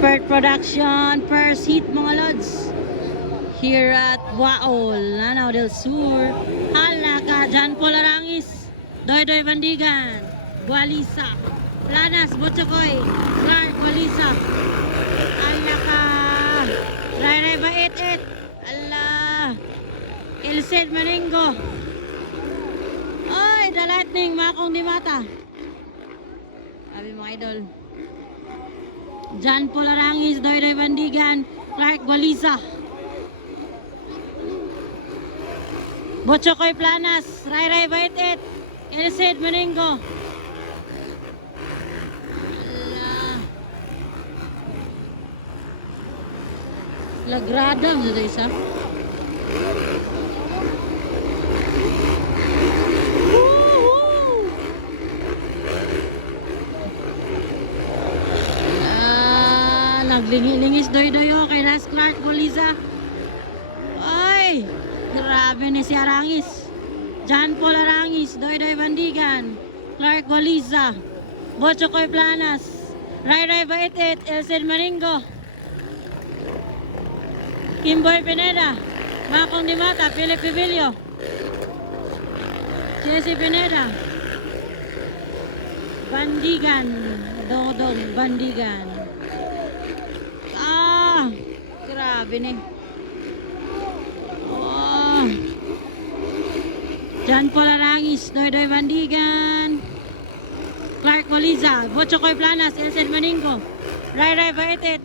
Expert production, first hit mga lods. Here at Waol, Lanao del Sur. Hala ka, Jan Polarangis, Doydoy Bandigan, Gualisa, Planas, Butchokoy, Clark, Gualisa. Hala ka, Ray Baet, Allah, Ilcid Maningo. Oy, The Lightning, Makong Dimata. Sabi mga idol. Jan Polarangis, Doydoy Bandigan, Clark, Gualisa. Butchokoy Planas, Ray Baitet, Ilcid Maningo. Allah. Lagrada mo dito isa. Naglingis doy-doyo kay Ras Clark Gualisa. Ay, grabe ni si Arangis. Jan Polarangis, Doydoy Bandigan, Clark Gualisa, Butchokoy Planas, Ray Baitet, Ilcid Maningo, Kimboy Pineda, Makong Dimata, Philip Pivilio, Jesse Pineda, Bandigan, Dodong Bandigan. Grabe ni. Oh. Jan Polarangis, Doydoy Bandigan, Clark Gualisa, Butchokoy Planas, Ilcid Maningo, Ray Baitet,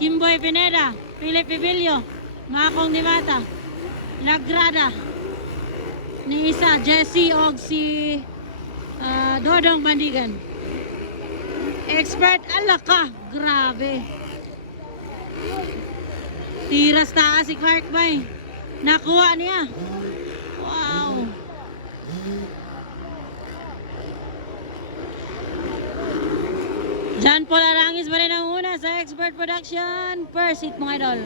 Kimboy Pineda, Philip Pivilio, Makong Dimata, Lagrada, ni isa, Jesse og si Dodong Bandigan. Expert, alaka, grabe. Tiras taas si Clark Bay. Nakuha niya. Wow. Jan Polarangis pa rin ang una sa Expert Production. First hit mga idol.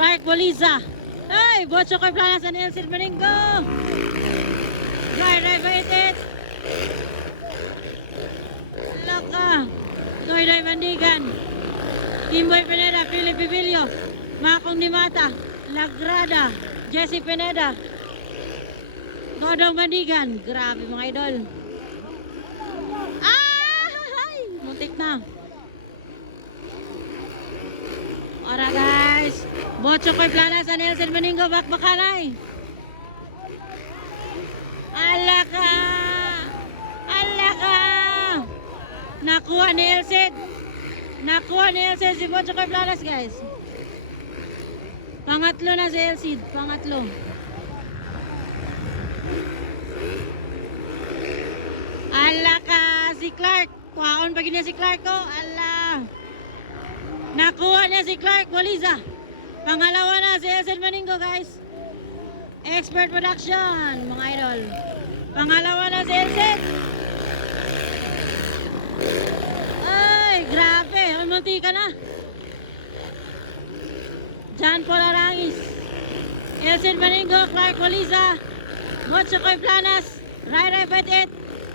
Clark Gualisa. Ay, Butchokoy Planas and Ilcid Maningo. Ray Baitet. Laka. Doydoy Bandigan. Kimboy Pineda, Philip Pivilio, Makong Dimata, Lagrada, Jesse Pineda, Dodong Bandigan. Grabe mga idol. Ay! Muntik na. Ora guys. Butchokoy Planas and Ilcid Maningo, bakbakanay. Alaka! Alaka! Nakuha ni Ilcid. Nakuha ni Ilcid si Butchokoy Planas guys. Pangatlo na si Ilcid. Pangatlo. Ala ka si Clark. Kuhaon pa niya si Clark ko. Ala. Nakuha niya si Clark Gualisa. Pangalawa na si Ilcid Maningo guys. Expert Production mga idol. Pangalawa na si Ilcid. Grabe, munti ka na. Jan Polarangis, Ilcid Maningo, Clark Gualisa, Butchokoy Planas, Ray Baitet,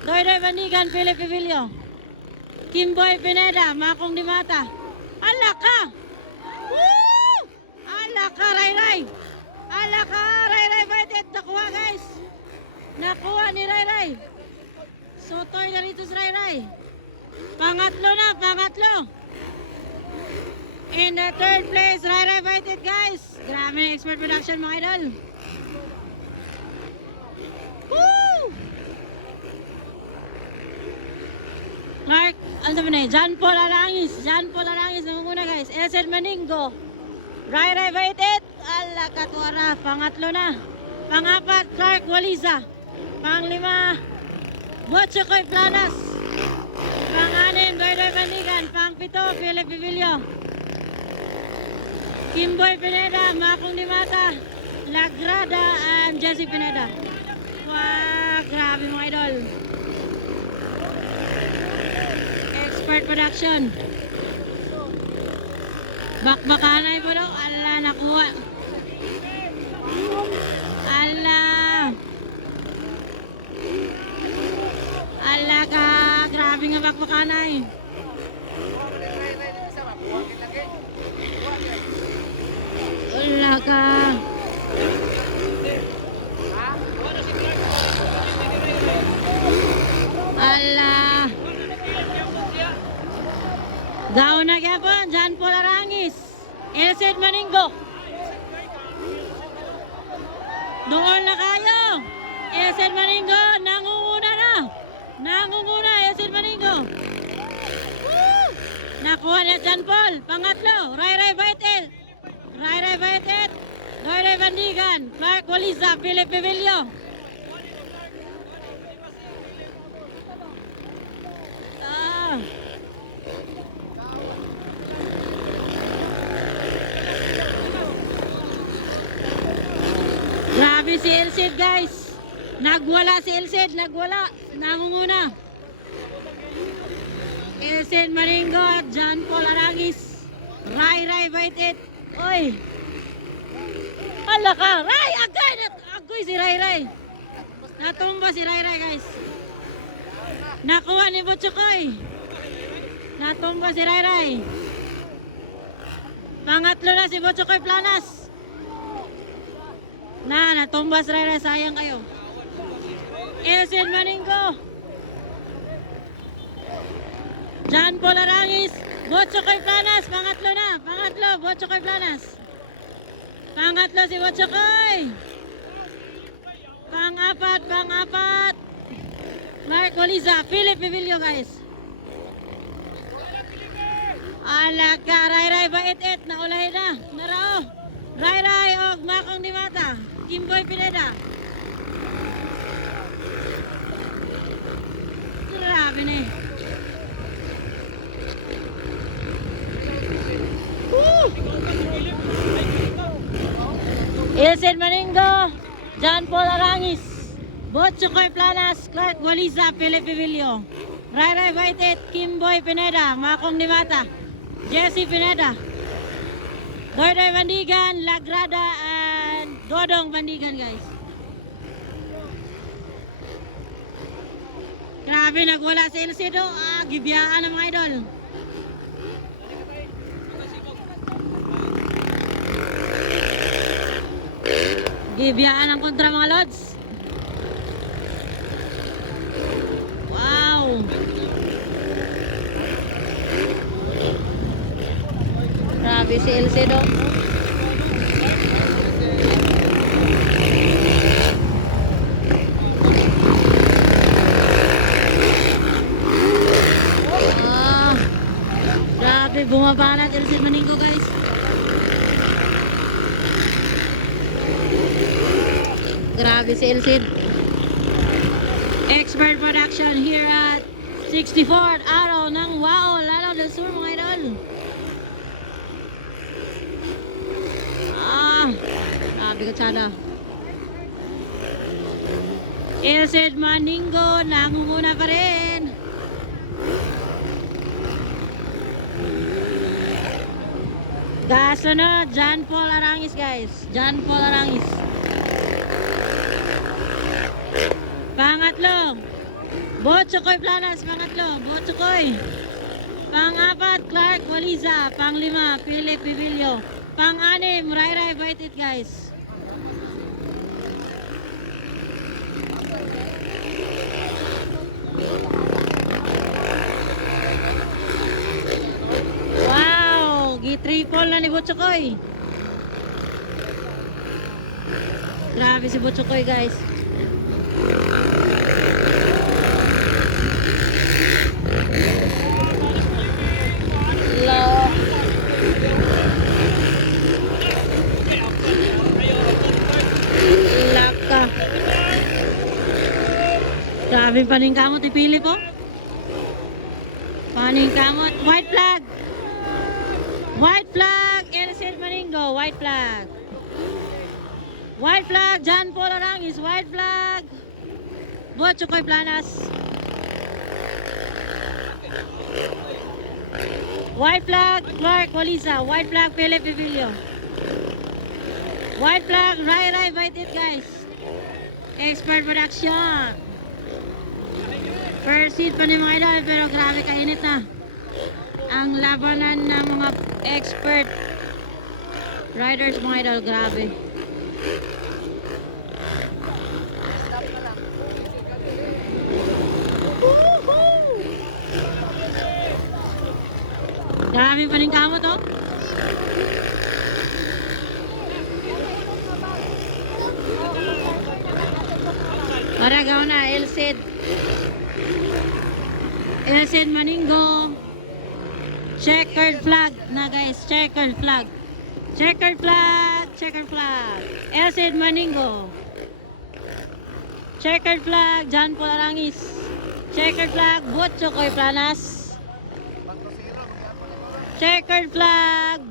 Doydoy Bandigan, Philip Pivilio, Kimboy Pineda, Makong Dimata. Alaka! Woo! Alaka, Ray. Alaka, Ray Baitet. Nakuha guys. Nakuha ni Ray. Sotoy na rito si Ray. Pangatlo na, pangatlo. In the third place, Ray Baitet guys. Grabe na Expert Production mga idol. Woo! Clark, ano naman eh, Jan Polarangis ang una guys. Ilcid Maningo, Ray Baitet, ala katwara, pangatlo na. Pangapat, Clark Gualisa. Panglima, Butchokoy Planas. Pang-anin, Doydoy Bandigan. Pang-pito, Philip Pivilio, Kimboy Pineda, Makong Dimata, Lagrada, and Jesse Pineda. Wow, grabe mga idol. Expert Production. Bakbakanay po daw. Ala, nakuha. Ala. Ala ka. Grabe nga bakbakanay. ka. Ala. Daw na gyapon, John Paul Arangis. Elcid Maninggo. Doon na kayo. Elcid Maninggo, nangunguna na. Nangunguna, Elcid Maninggo. Woo! Nakuha na John Paul. Pangatlo, Ray Baitet. Ray Baitet. Ray Bandigan. Clark Waliza, Philip Pivilio. Grabe si Elcid guys. Nagwala si Elcid, nagwala. Nangunguna. Elcid Maninggo at John Paul Arangis. Ray Baitet. Oy. Hala ka. Ray, agay. Agoy si Ray. Natumba si Ray guys. Nakuha ni Butchokoy. Natumba si Ray. Pangatlo na si Butchokoy Planas. Natumba si Ray. Sayang kayo. Elcid Maninggo. John Paul Arangis. Butchokoy Planas. Pangatlo na. Pangatlo. Butchokoy Planas. Pangatlo si Butchokoy. Pang-apat. Mark Waliza. Philip Pivilio guys. Alaka. Ray Baitet. Naulay na. Narao. Ray og Makong Dimata. Kimboy Pineda. Grabe na eh. Elcid Maninggo, John Paul Arangis, Butchokoy Planas, Clark Waliza, Philip Pivilio, Ray Baitet, Kimboy Pineda, Makong Dimata, Jesse Pineda, Doydoy Bandigan, Lagrada, and Dodong Bandigan guys. Grabe, nagwala si Elcid. Gibiyaan ng mga idol. Gibiyaan ang kontra mga lods. Wow. Grabe si Elcid. Grabe, bumaba na Elcid Maninggo guys. Grabe si Elcid. Expert production here at 64th araw ng Wao, Lanao del Sur mga idol. Grabe ka tsada. Elcid Maninggo nangunguna pa rin. Kasunod, John Paul Arangis guys. John Paul Arangis. Pangatlo, Butchokoy Planas. Pangatlo, Butchokoy. Pang-apat, Clark Waliza. Pang-lima, Philip Pivilio. Pang-anim, Ray Baitet guys. Triple na ni Butchokoy. Grabe si Butchokoy guys. Laka. Grabe paningkamot ipili po. Paningkamot. White flag. White flag, Elcid Maninggo, white flag. White flag, John Paul Arangis, white flag. Butchokoy Planas. White flag, Clark Waliza, white flag, Philip Pivilio. White flag, Ray Baitet guys. Expert production. First seat pa ni mga idol, pero grabe kainit na ang labanan ng mga expert. Riders mga idol, grabe. Dami pa rin kamot oh. Maragaw na, Elcid. Elcid Maningo. Checkered flag na guys, checkered flag. Checkered flag, checkered flag. Elcid Maningo. Checkered flag, John Paul Arangis. Checkered flag, Butcho Koy Planas. Checkered flag,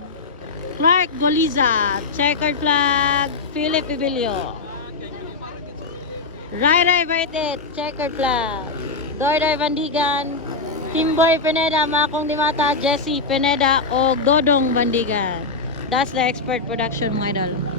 Clark Goliza. Checkered flag, Philip Ibilio. Rai Rai Baitet, checkered flag. Doydoy Bandigan, Timboy Pineda, Makong Dimata, Jesse Pineda, o Dodong Bandigan. That's the expert production mga idol.